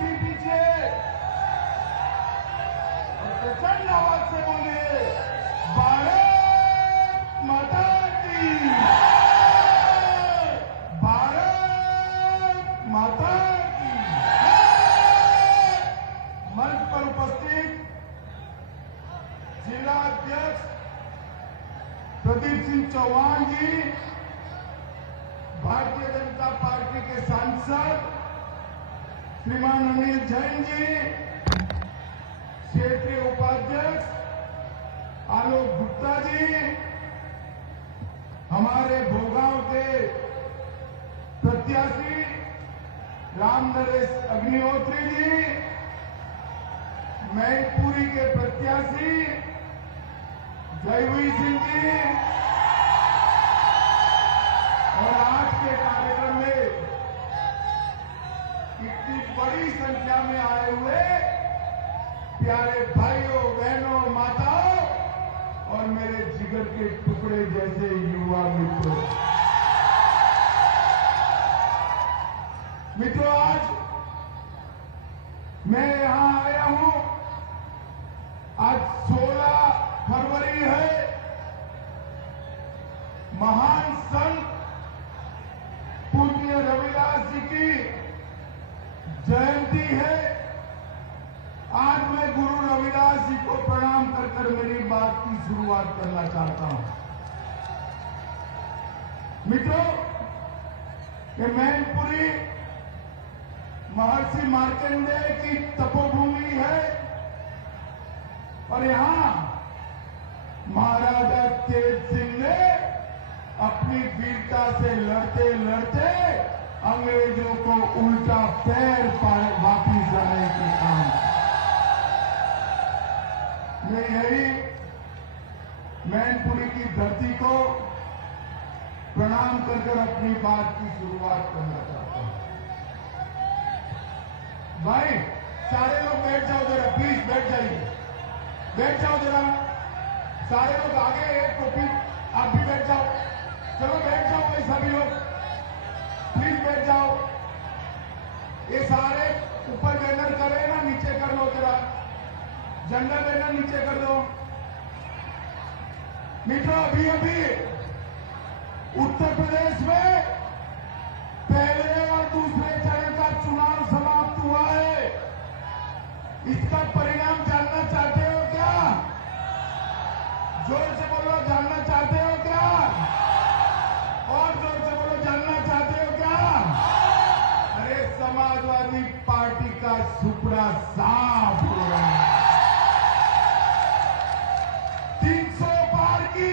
पीठी पीछे और प्रचंड आवाज से बोलिए, भारत माता की, भारत माता की। मंच पर उपस्थित जिला अध्यक्ष प्रदीप सिंह चौहान जी, भारतीय जनता पार्टी के सांसद श्रीमान अनिल जैन जी, क्षेत्रीय उपाध्यक्ष आलोक गुप्ता जी, हमारे भोगांव के प्रत्याशी राम नरेश अग्निहोत्री जी, मैनपुरी के प्रत्याशी जयवीर सिंह जी, और आज के कार्यक्रम में इतनी बड़ी संख्या में आए हुए प्यारे भाइयों, बहनों, माताओं और मेरे जिगर के टुकड़े जैसे युवा मित्रों, आज मैं यहां आया हूं। आज 16 फरवरी है, महान संत पूज्य रविदास जी की जयंती है। आज मैं गुरु रविदास जी को प्रणाम कर मेरी बात की शुरुआत करना चाहता हूं। मित्रों, ये मैनपुरी महर्षि मार्कंडेय की तपोभूमि है और यहां महाराजा तेज सिंह ने अपनी वीरता से लड़ते लड़ते अंग्रेजों को उल्टा पैर वापिस आने के काम। मैं यही मैनपुरी की धरती को प्रणाम कर अपनी बात की शुरुआत करना चाहता हूं। भाई सारे लोग बैठ जाओ जरा, प्लीज बैठ जाइए, बैठ जाओ जरा। सारे लोग आगे, एक टोपी, आप भी बैठ जाओ। चलो बैठ जाओ भाई, सभी लोग प्लीज बैठ जाओ। ये सारे ऊपर बैनर करे ना, नीचे कर लो जरा, झंडा बैनर नीचे कर दो। मित्रों, अभी अभी उत्तर प्रदेश में पहले और दूसरे चरण का चुनाव समाप्त हुआ है। इसका परिणाम जानना चाहते हो क्या? जोर से बोलो, जानना चाहते हो क्या? और जोर से बोलो, जानना चाहते हो क्या? अरे समाजवादी पार्टी का सुपड़ा साफ हो रहा है। 300 पार की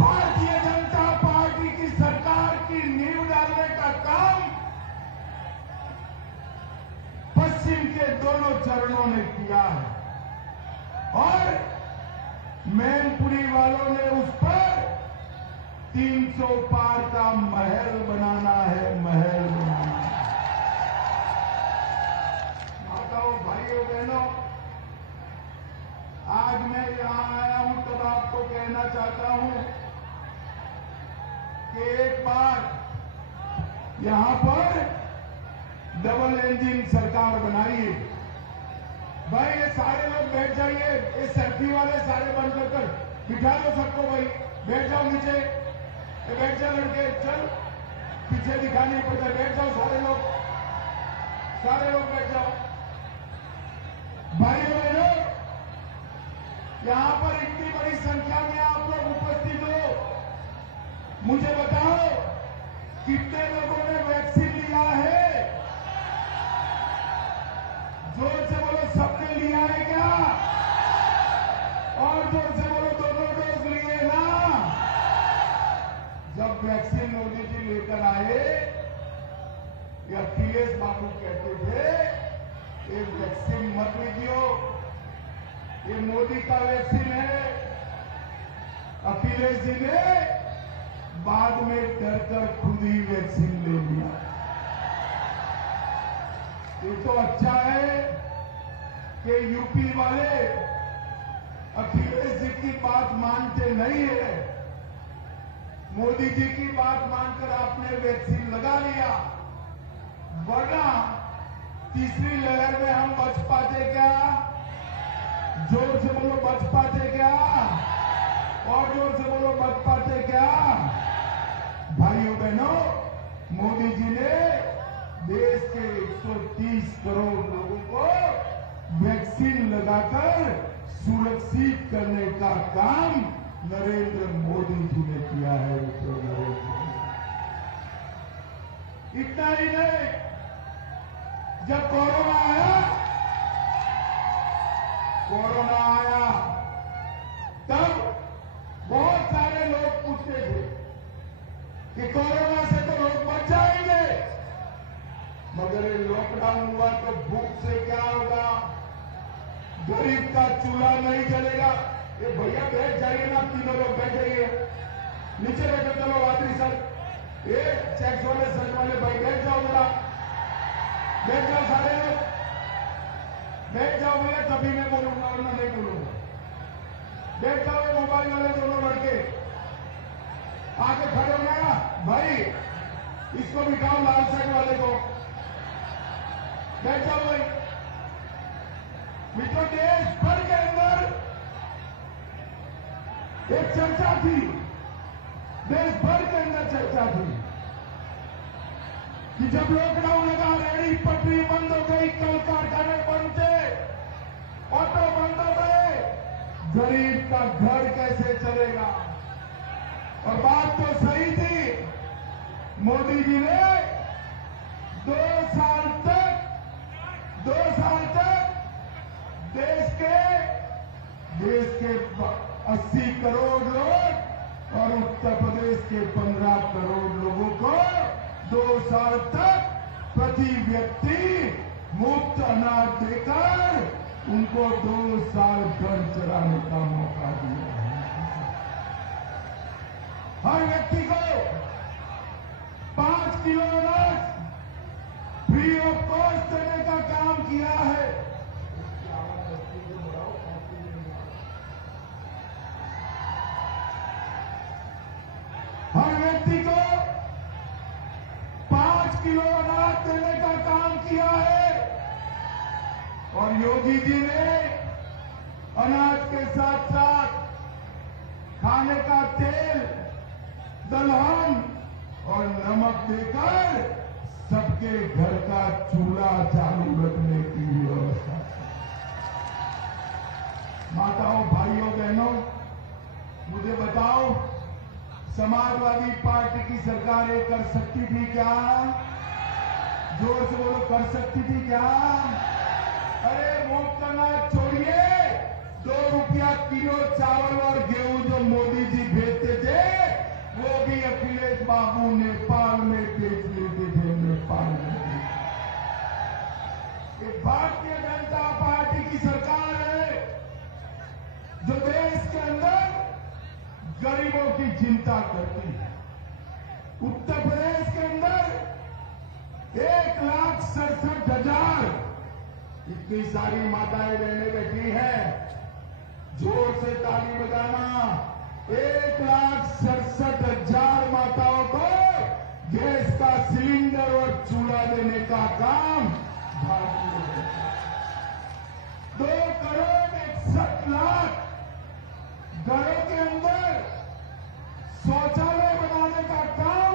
भारतीय जनता पार्टी की सरकार की नींव डालने का काम पश्चिम के दोनों चरणों ने किया है और मैनपुरी वालों ने उस पर 300 पार का महल बनाना है, महल बनाना है। माताओं, भाइयों, बहनों, आज मैं यहां आया हूं तब आपको कहना चाहता हूं कि एक बार यहां पर डबल इंजन सरकार बनाइए। भाई ये सारे लोग बैठ जाइए, ये सेल्फी वाले सारे बंद कर बिठा लो सबको। भाई बैठ जाओ नीचे, बैठ जाओ लड़के, चल पीछे दिखा नहीं पड़ता, बैठ जाओ सारे लोग, सारे लोग बैठ जाओ। भाई बहनों, यहां पर इतनी बड़ी संख्या में आप लोग उपस्थित हो, मुझे बताओ कितने लोगों ने वैक्सीन लिया है? जोर से बोलो, सबने लिया है क्या? और जोर से बोलो, दोनों डोज लिए ना? जब वैक्सीन मोदी जी लेकर आए, ये अखिलेश बाबू कहते थे ये वैक्सीन मत लीजिए, ये मोदी का वैक्सीन है। अखिलेश जी ने बाद में डर कर खुद ही वैक्सीन ले लिया। ये तो अच्छा है कि यूपी वाले अखिलेश जी की बात मानते नहीं है। मोदी जी की बात मानकर आपने वैक्सीन लगा लिया, वरना तीसरी लहर में हम बच पाते क्या? जोर से बोलो, बच पाते क्या? और जोर से बोलो, बच पाते क्या? भाइयों बहनों, मोदी जी ने देश के 130 करोड़ लोगों को वैक्सीन लगाकर सुरक्षित करने का काम नरेंद्र मोदी जी ने किया है। इतना ही नहीं, जब कोरोना आया तब बहुत सारे लोग पूछते थे कि कोरोना से तो लोग बच जाएंगे, मगर ये लॉकडाउन हुआ तो भूख से क्या होगा? गरीब का चूल्हा नहीं जलेगा। ये भैया बैठ जाइए ना, तीनों लोग बैठ जाइए, नीचे बैठो। चलो वादी सर, ये चेक्स वाले शर्ट वाले भाई बैठ जाओ, जरा बैठ जाओ, सारे लोग बैठ जाओ भैया, तभी मैं बोलूंगा वरना नहीं बोलूंगा। बैठ जाओ, मोबाइल वाले दोनों लड़के आगे खड़े हो गया भाई, इसको बिठाओ, लाल शर्ट वाले को। बैठ जाओ भाई। मित्रों, देश भर के अंदर एक चर्चा थी, देश भर के अंदर चर्चा थी कि जब लॉकडाउन लगा, रेहड़ी पटरी बंद हो गई, कल कारखाने बंद थे, ऑटो बंद हो गए, गरीब का घर कैसे चलेगा? और बात तो सही थी। मोदी जी ने 2 साल तक देश के 80 करोड़ लोग और उत्तर प्रदेश के 15 करोड़ लोगों को 2 साल तक प्रति व्यक्ति मुफ्त अनाज देकर उनको 2 साल घर चलाने का मौका दिया है। हर व्यक्ति को 5 किलो अनाज फ्री ऑफ कॉस्ट देने का काम किया है। हर व्यक्ति को 5 किलो अनाज देने का काम किया है। और योगी जी ने अनाज के साथ साथ खाने का तेल, दलहन और नमक देकर सबके घर का चूल्हा चालू रखने की व्यवस्था की। माताओं, भाइयों, बहनों, मुझे बताओ, समाजवादी पार्टी की सरकार ये कर सकती थी क्या? जोर से बोलो, कर सकती थी क्या? अरे मुफ्त अनाज छोड़िए, 2 रुपया किलो चावल और गेहूं जो मोदी जी भेजते थे, वो भी अखिलेश बाबू नेपाल में बेच लेते थे। नेपाल में ये भारतीय जनता पार्टी की सरकार है जो देश के अंदर गरीबों की चिंता करती है। उत्तर प्रदेश के अंदर 1,67,000 इतनी सारी माताएं बहनें बैठी हैं, जोर से ताली बजाना। 1,67,000 माताओं को गैस का सिलेंडर और चूल्हा देने का काम भारतीय जनता। 2,61,00,000 घरों के अंदर शौचालय बनाने का काम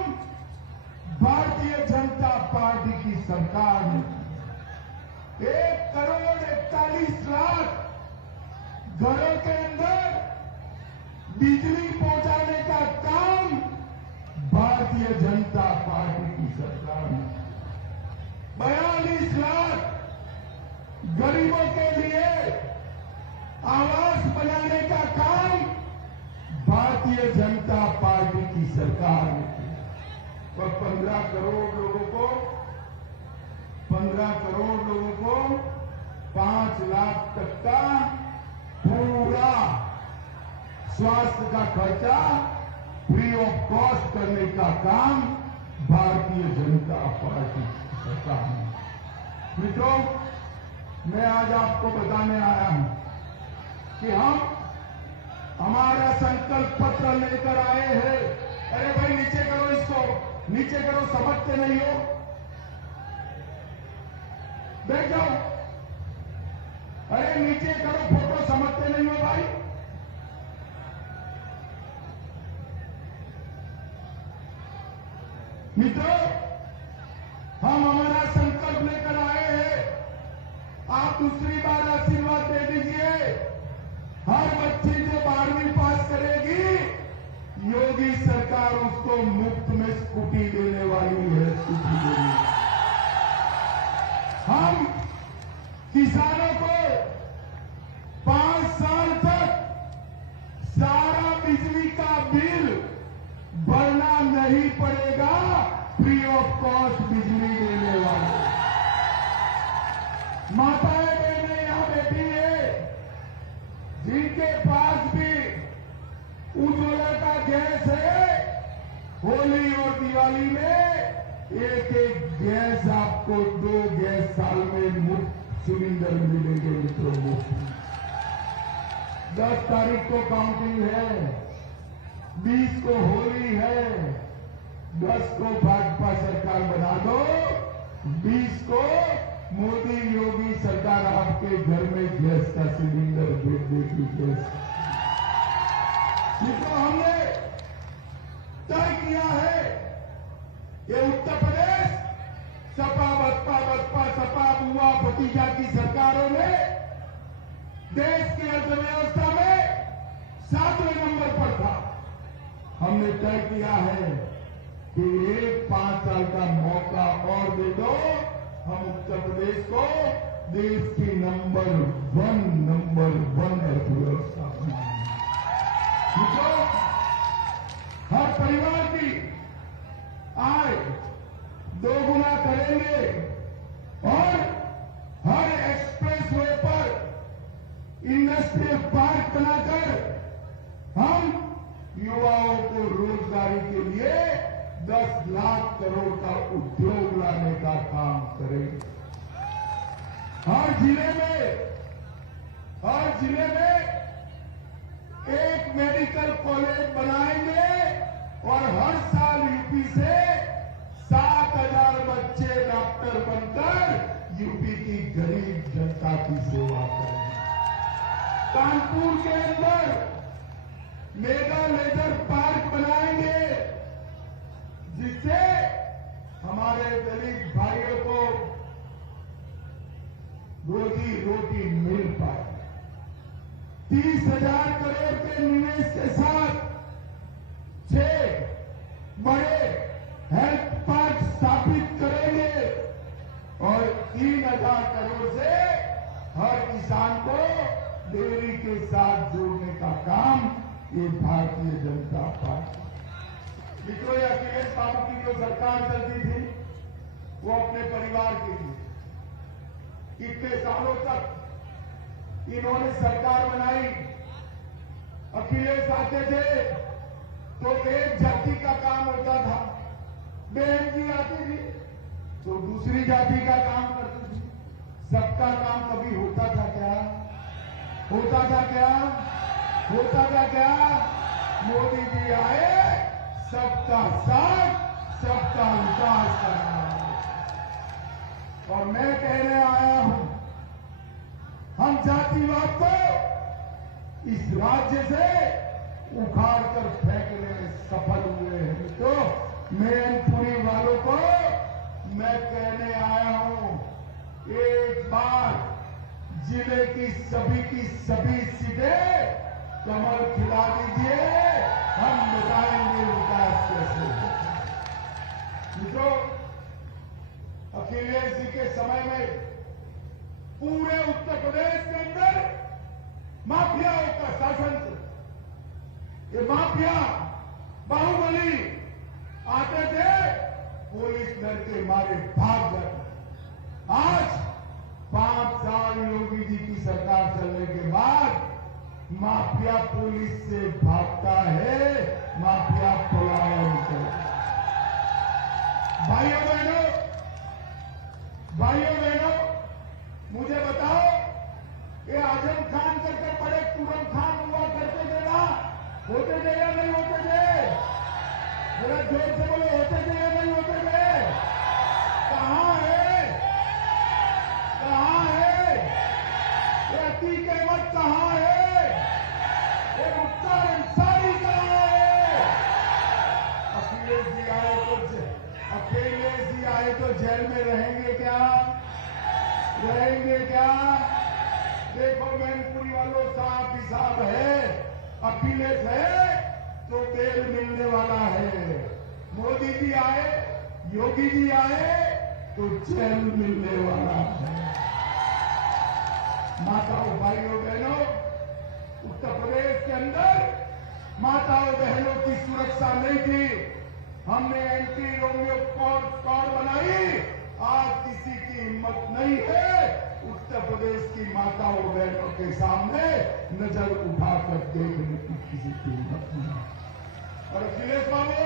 भारतीय जनता पार्टी की सरकार ने किया। 1,41,00,000 घरों के अंदर बिजली पहुंचाने का काम भारतीय जनता पार्टी की सरकार ने। 42 लाख गरीबों के लिए आवास बनाने का काम भारतीय जनता पार्टी की सरकार ने किया। और 15 करोड़ लोगों को 5 लाख तक का पूरा स्वास्थ्य का खर्चा फ्री ऑफ कॉस्ट करने का काम भारतीय जनता पार्टी की सरकार ने। मित्रों, मैं आज आपको बताने आया हूं कि हम हमारा संकल्प पत्र लेकर आए हैं। अरे भाई नीचे करो, इसको नीचे करो, समझते नहीं हो। बैठ जाओ। अरे नीचे करो फोटो, समझते नहीं हो भाई। मित्रों, हम हमारा संकल्प लेकर आए हैं। आप दूसरी बार आशीर्वाद दे दीजिए। हर बच्ची जो 12वीं पास करेगी, योगी सरकार उसको मुफ्त में स्कूटी देने वाली है। स्कूटी देने, हम किसानों को 5 साल तक सारा बिजली का बिल भरना नहीं पड़ेगा। फ्री ऑफ कॉस्ट बिजली देने वाले। माताएं बहनें यहां बैठी है, जिनके पास भी उज्ज्वला का गैस है, होली और दिवाली में एक एक गैस आपको 2 गैस साल में मुफ्त सिलेंडर मिलेंगे। मित्रों, मुफ्त। 10 तारीख को काउंटिंग है, 20 को होली है, 10 को भाजपा सरकार बना दो, 20 को मोदी योगी सरकार आपके घर में गैस का सिलेंडर भेज देगी। गैस जिसको हमने तय किया है, ये उत्तर प्रदेश सपा बसपा बसपा सपा बुआ भतीजा की सरकारों ने देश की अर्थव्यवस्था में 7वें नंबर पर था। हमने तय किया है कि एक 5 साल का मौका और दे दो, हम उत्तर प्रदेश को देश की नंबर 1 अर्थव्यवस्था बनाएंगे। हर परिवार की आय 2 गुना करेंगे और हर एक्सप्रेस वे पर इंडस्ट्रियल पार्क बनाकर हम युवाओं को रोजगारी के लिए 10 लाख करोड़ का उद्योग लाने का काम करेंगे। हर जिले में एक मेडिकल कॉलेज बनाएंगे और हर साल यूपी से 7,000 बच्चे डॉक्टर बनकर यूपी की गरीब जनता की सेवा करेंगे। कानपुर के अंदर मेगा लेजर पार्क बनाएंगे, जिससे हमारे दलित भाइयों को रोजी रोटी मिल पाए। 30,000 करोड़ के निवेश के साथ 6 बड़े हेल्थ पार्क स्थापित करेंगे और 3,000 करोड़ से हर किसान को डेयरी के साथ जोड़ने का काम ये भारतीय जनता पार्टी। मित्रों, अखिलेश बाबू की जो सरकार चलती थी, वो अपने परिवार के लिए कितने सालों तक इन्होंने सरकार बनाई। अखिलेश आते थे तो एक जाति का काम होता था, बहन जी आती थी तो दूसरी जाति का काम करती थी। सबका काम कभी होता था क्या? होता था क्या? होता था क्या? मोदी जी आए, सबका साथ, सबका विकास करना। और मैं कहने आया हूं, हम जातिवाद को इस राज्य से उखाड़ कर फेंकने में सफल हुए हैं। तो मैनपुरी वालों को मैं कहने आया हूं, एक बार जिले की सभी सीटें कमल खिला दीजिए, हम बताएंगे विकास कैसे होता है। मित्रों, अखिलेश जी के समय में पूरे उत्तर प्रदेश के अंदर माफियाओं का शासन था। ये माफिया बाहुबली आते थे, पुलिस डर के मारे भाग जाते। आज 5 साल योगी जी की सरकार चलने के बाद माफिया पुलिस से भागता है, माफिया पलायन करता है। भाइयों बहनों, मुझे बताओ, ये आजम खान करके बड़े तुरम खान हुआ करते थे ना, होते थे या नहीं होते थे? जरा जोर से बोलो, होते थे या नहीं होते थे? कहां है? अखिलेश है तो बेल मिलने वाला है। मोदी जी आए, योगी जी आए तो चैन मिलने वाला है। माताओं, भाइयों, बहनों, उत्तर प्रदेश के अंदर माताओं बहनों की सुरक्षा नहीं थी। हमने एंटी रोमियो कोड बनाई। आज किसी की हिम्मत नहीं है उत्तर प्रदेश की माताओं बहनों के सामने नजर उठाकर देखने की, किसी की हिम्मत नहीं। और अखिलेश बाबू,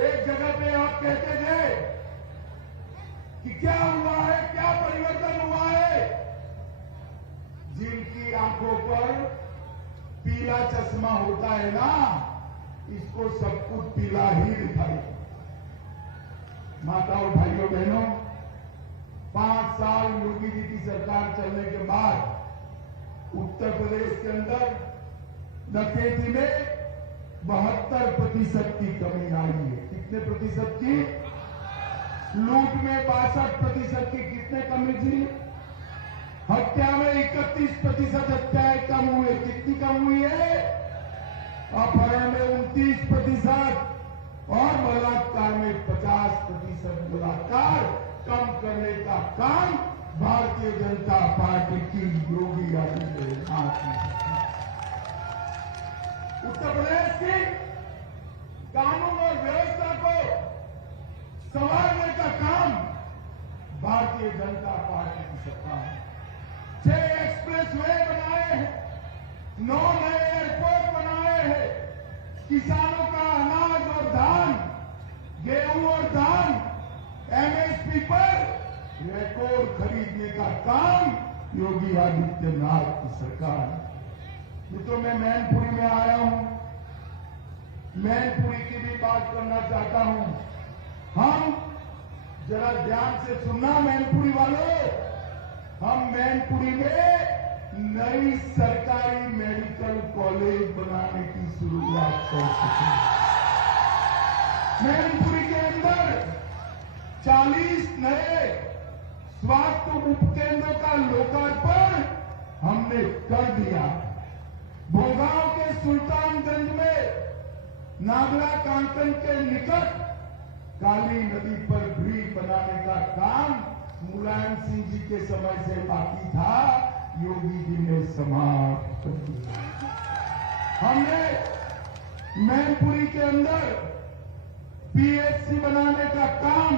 एक जगह पे आप कहते थे कि क्या हुआ है, क्या परिवर्तन हुआ है। जिनकी आंखों पर पीला चश्मा होता है ना, इसको सब कुछ पीला ही दिखाई। माताओं, भाइयों, बहनों, 5 साल योगी जी की सरकार चलने के बाद उत्तर प्रदेश के अंदर डकैती में 72% की कमी आई है। कितने प्रतिशत की? लूट में 62% की कितने कमी थी? हत्या में 31% हत्याएं कम हुए। कितनी कम हुई है? अपहरण में 29% और बलात्कार में 50% बलात्कार कम करने का काम भारतीय जनता पार्टी की योगी आदित्यनाथ की। उत्तर प्रदेश की कानून और व्यवस्था को संभालने का काम भारतीय जनता पार्टी की सरकार है। 6 एक्सप्रेस वे बनाए हैं, 9 नए एयरपोर्ट बनाए हैं, किसानों का अनाज और धान, गेहूं और धान एमएसपी पर रिकॉर्ड खरीदने का काम योगी आदित्यनाथ की सरकार है। मित्रों, मैं मैनपुरी में आया हूं, मैनपुरी की भी बात करना चाहता हूं। हम जरा ध्यान से सुनना मैनपुरी वालों, हम मैनपुरी में नई सरकारी मेडिकल कॉलेज बनाने की शुरुआत कर चुके हैं। मैनपुरी के अंदर 40 नए स्वास्थ्य उपकेंद्रों का लोकार्पण हमने कर दिया। भोगांव के सुल्तानगंज में नागला कांकन के निकट काली नदी पर ब्रिज बनाने का काम मुलायम सिंह जी के समय से बाकी था, योगी जी ने समाप्त कर दिया। हमने मैनपुरी के अंदर पीएचसी बनाने का काम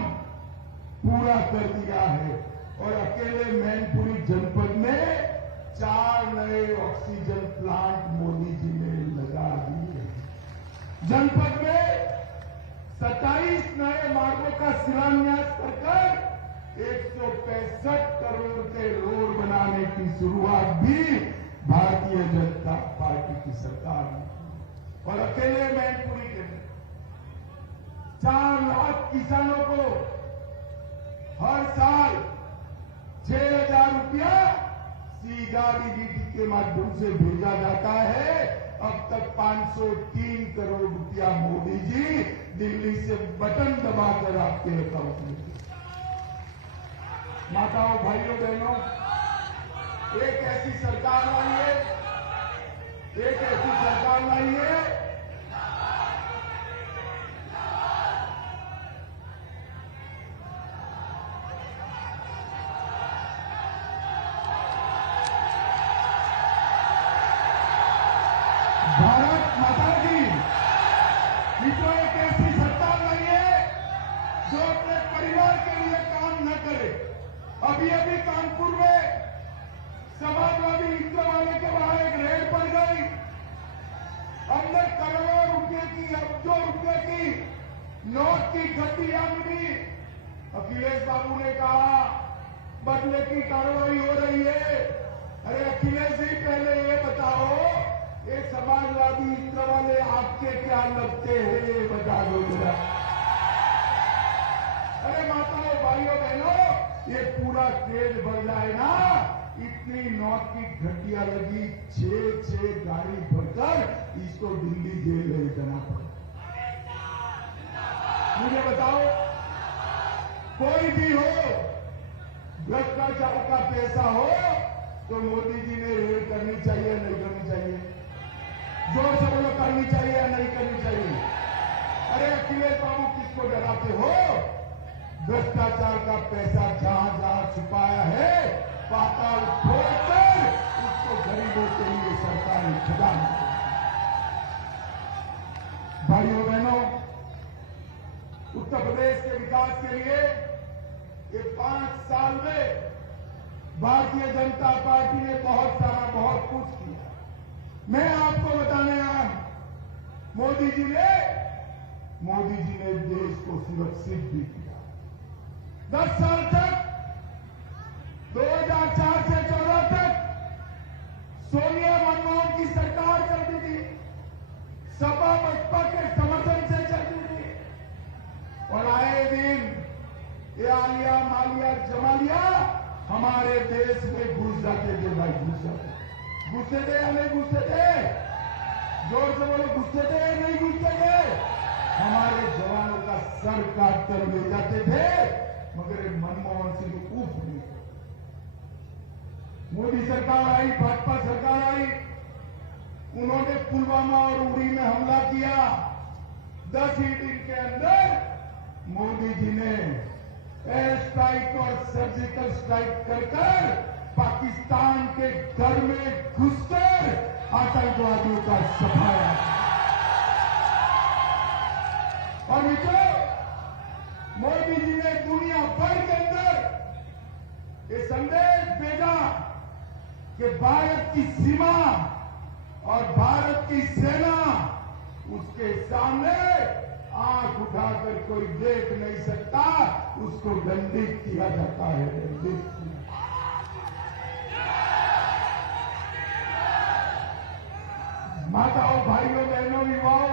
पूरा कर दिया है और अकेले मैनपुरी जनपद में 4 नए ऑक्सीजन प्लांट मोदी जी ने लगा दिए। जनपद में 27 नए मार्गों का शिलान्यास कर 165 करोड़ के रोड बनाने की शुरुआत भी भारतीय जनता पार्टी की सरकार ने की। और अकेले मैनपुरी के 4 लाख किसानों को हर साल 6,000 रुपया सीधा डीबीटी के माध्यम से भेजा जाता है। अब तक 503 करोड़ रुपया मोदी जी दिल्ली से बटन दबाकर आपके अकाउंट में। माताओं, भाइयों, बहनों, एक ऐसी सरकार लाइए, एक ऐसी सरकार लाइए भारत माता की। इसको एक ऐसी सरकार लाइए जो अपने परिवार के लिए काम न करे। अभी अभी कानपुर में समाजवादी मित्र वाले के वहां एक रेड पड़ गई, अंदर करोड़ों रुपए की, अरबों रुपए की नोट की गड्डियां मिली। अखिलेश बाबू ने कहा बदले की कार्रवाई हो रही है। अरे अखिलेश जी, पहले ये बताओ, ये समाजवादी मित्र वाले आपके क्या लगते हैं, ये बता दो जरा। अरे माताओं, भाइयों, बहनों, ये पूरा ट्रेन भर जाए ना, इतनी नोट की घटिया लगी, 6 गाड़ी भरकर इसको दिल्ली जेल ले जाना पड़ा। मुझे बताओ, कोई भी हो, भ्रष्टाचार का पैसा हो तो मोदी जी ने रेड करनी चाहिए, नहीं करनी चाहिए? अखिलेश बाबू किसको डराते हो? भ्रष्टाचार का पैसा जहां जहां छुपाया है, पाताल खोलकर उसको गरीबों के लिए सरकार खजाना। भाइयों बहनों, उत्तर प्रदेश के विकास के लिए ये 5 साल में भारतीय जनता पार्टी ने बहुत कुछ किया। मैं आपको बताने आया, मोदी जी ने देश को सुरक्षित भी किया। 10 साल तक 2004 से 14 तक सोनिया मनमोहन की सरकार चलती थी, सपा बसपा के समर्थन से चलती थी, और आए दिन ये आलिया मालिया जमालिया हमारे देश में घुस जाते थे। भाई घुसते थे या नहीं घुसते थे? जोर से बोलो, घुसते थे या नहीं घुसते थे? हमारे जवानों का सर काट कर ले जाते थे, मगर मनमोहन सिंह ऊफ नहीं। मोदी सरकार आई, भाजपा सरकार आई, उन्होंने पुलवामा और उड़ी में हमला किया। 10 ही दिन के अंदर मोदी जी ने एयर स्ट्राइक और सर्जिकल स्ट्राइक कर पाकिस्तान के घर में घुसकर आतंकवादियों का सफाया। और मित्रों, मोदी जी ने दुनिया भर के अंदर ये संदेश भेजा कि भारत की सीमा और भारत की सेना, उसके सामने आंख उठाकर कोई देख नहीं सकता, उसको दंडित किया जाता है। दंडित माताओं, भाइयों, बहनों, युवाओं,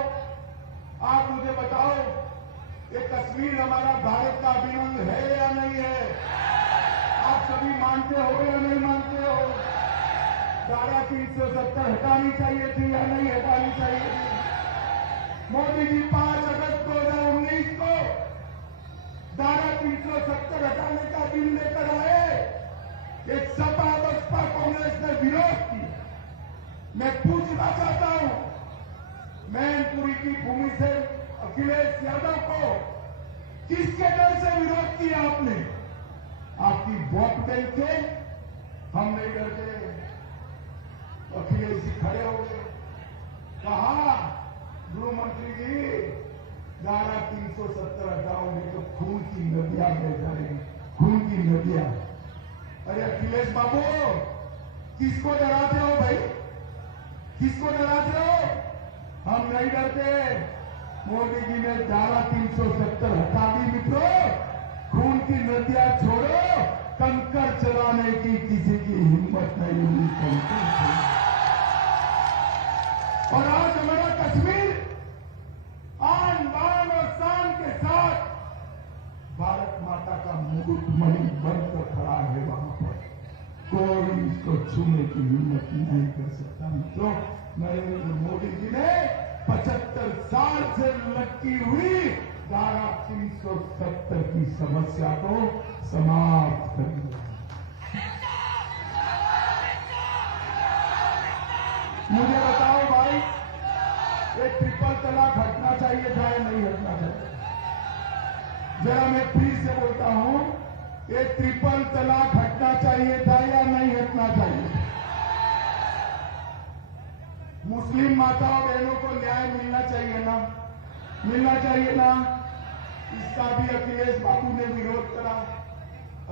आप मुझे बताओ, ये कश्मीर हमारा भारत का अभिन्न है या नहीं है? आप सभी मानते हो या नहीं मानते हो? धारा 370 हटानी चाहिए थी या नहीं हटानी चाहिए थी? मोदी जी 5 अगस्त 2019 को धारा 370 हटाने का बिल लेकर आए। एक सपा बसपा कांग्रेस ने विरोध किया। मैं पूछना चाहता हूं, मैनपुरी की भूमि से अखिलेश यादव को किसके डर से विरोध किया आपने? आपकी वोट बैंक के? हम नहीं डरते। अखिलेश जी खड़े हो गए, कहा गृह मंत्री जी, धारा 370 हटाओगे तो खून की नदियां बह जाएगी, खून की नदियां। अरे अखिलेश बाबू, किसको डराते हो भाई? किसको डराते हो? हम नहीं डरते। मोदी जी ने धारा 370 हटा दी। मित्रों, खून की नदियां छोड़ो, कंकर चलाने की किसी की हिम्मत नहीं हुई। और आज हमारा कश्मीर आन बान और शान के साथ भारत माता का मुकुटमणि बनकर खड़ा है। वहां पर कोई इसको छूने की हिम्मत नहीं कर सकता। मित्रों, नरेंद्र मोदी जी ने 75 साल से लटकी हुई धारा 370 की समस्या को समाप्त कर दिया। मुझे बताओ भाई, ये ट्रिपल तलाक हटना चाहिए था या नहीं हटना चाहिए? जरा मैं फिर से बोलता हूं, ये ट्रिपल तलाक हटना चाहिए था या नहीं हटना चाहिए? मुस्लिम माताओं बहनों को न्याय मिलना चाहिए ना? मिलना चाहिए ना? इसका भी अखिलेश बाबू ने विरोध करा।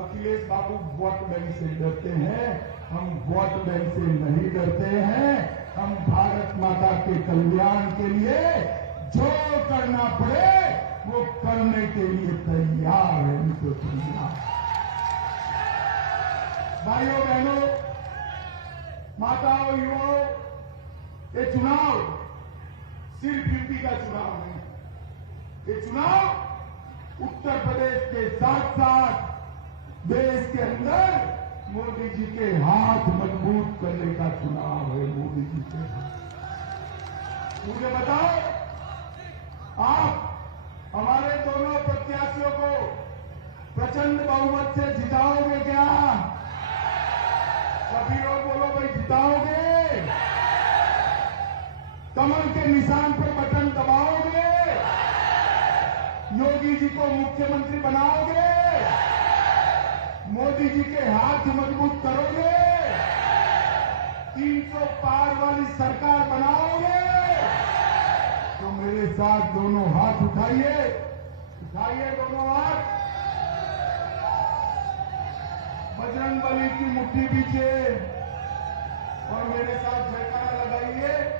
अखिलेश बाबू वोट बैंक से डरते हैं, हम वोट बैंक से नहीं डरते हैं। हम भारत माता के कल्याण के लिए जो करना पड़े वो करने के लिए तैयार है। तो तैयार। भाइयों बहनों, माताओं, युवाओं, ये चुनाव सिर्फ यूपी का चुनाव नहीं, ये चुनाव उत्तर प्रदेश के साथ साथ देश के अंदर मोदी जी के हाथ मजबूत करने का चुनाव है। मोदी जी के हाथ। मुझे बताओ, आप हमारे दोनों प्रत्याशियों को प्रचंड बहुमत से जिताओगे क्या? सभी लोग बोलो भाई, जिताओगे? कमल के निशान पर बटन दबाओगे? योगी जी को मुख्यमंत्री बनाओगे, मोदी जी के हाथ मजबूत करोगे, 300 पार वाली सरकार बनाओगे, तो मेरे साथ दोनों हाथ उठाइए, उठाइए दोनों हाथ, बजरंग बली की मुट्ठी पीछे और मेरे साथ जयकारा लगाइए।